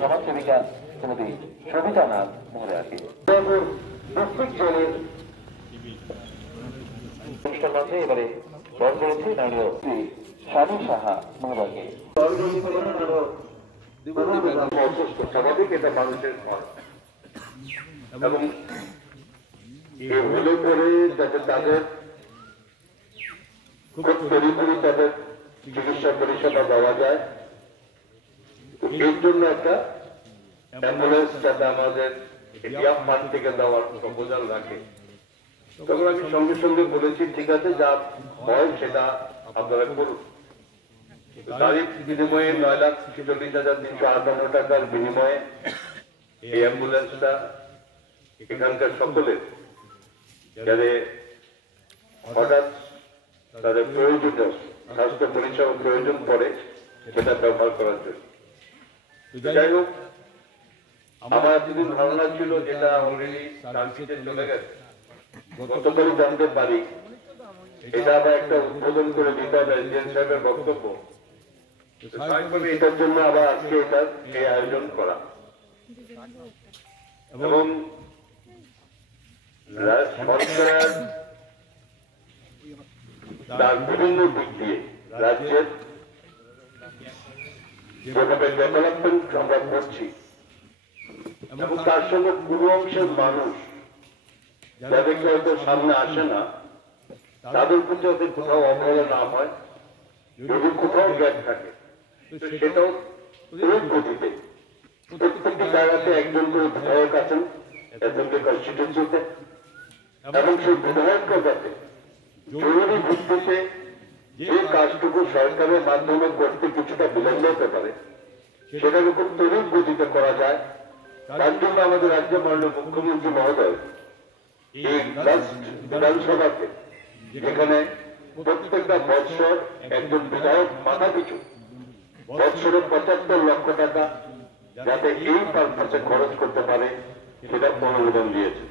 সমাজসেবিকা শ্রীমতী সবিতা নাথ মহোদয়াকে অনুষ্ঠান মঞ্চে এবারে বরণ করেছে মাননীয় শ্রী স্বামী সাহা মহোদয়কে। স্বাভাবিক, এটা মানুষের ভয় এবং এগুলো করে যাতে তাদের খুব তড়িঘড়ি তাদের চিকিৎসা পরিষেবা দেওয়া যায়, এর জন্য একটা অ্যাম্বুলেন্স যাতে আমাদের এটিএম ফান্ড থেকে দেওয়ার প্রপোজাল রাখে। তখন আমি সঙ্গে সঙ্গে বলেছি, ঠিক আছে, যা হয় সেটা আপনারা করুন। তারিখ বিনিময়ে 9,46,358 টাকার বিনিময়ে এই অ্যাম্বুলেন্সটা এখানকার সকলের যাতে হঠাৎ তাদের প্রয়োজনীয় স্বাস্থ্য পরিষেবা প্রয়োজন পড়ে সেটা ব্যবহার করার জন্য। যাই হোক, আমার এতদিন ধারণা ছিল যেটা অলরেডি টার্কিতে চলে গেছে, গতকালই জানতে পারি এটা আবার একটা উদ্বোধন করে দিতে হবে এসডিএম সাহেবের বক্তব্য। এটার জন্য আবার আজকে এটার এই আয়োজন করা এবং সরকার তার বিভিন্ন দিক দিয়ে রাজ্যের যেভাবে ডেভেলপমেন্ট আমরা করছি এবং তার সঙ্গে পুরো অংশের মানুষ যাদেরকে হয়তো সামনে আসে না, তাদের প্রতি যাতে কোথাও অবহেলা না হয়, যদি কোথাও গ্যাপ থাকে সেটাও প্রয়োগ গতিতে প্রত্যেকটি জায়গাতে একজন করে বিধায়ক আছেন এসএমপি কনস্টিটিউন্সিতে, এবং সেই বিধায়ককে যাতে জরুরি ভিত্তিতে যে কাজটুকু সরকারের মাধ্যমে করতে কিছুটা বিলম্ব হতে পারে সেটাকে খুব তড়িৎ গতিতে করা যায়। তার জন্য আমাদের রাজ্যের মাননীয় মুখ্যমন্ত্রী মহোদয় এই বিধানসভাতে, যেখানে প্রত্যেকটা বৎসর একজন বিধায়ক মাথা পিছু বৎসরে 75 লক্ষ টাকা যাতে এই পারপাসে খরচ করতে পারে সেটা অনুমোদন দিয়েছে।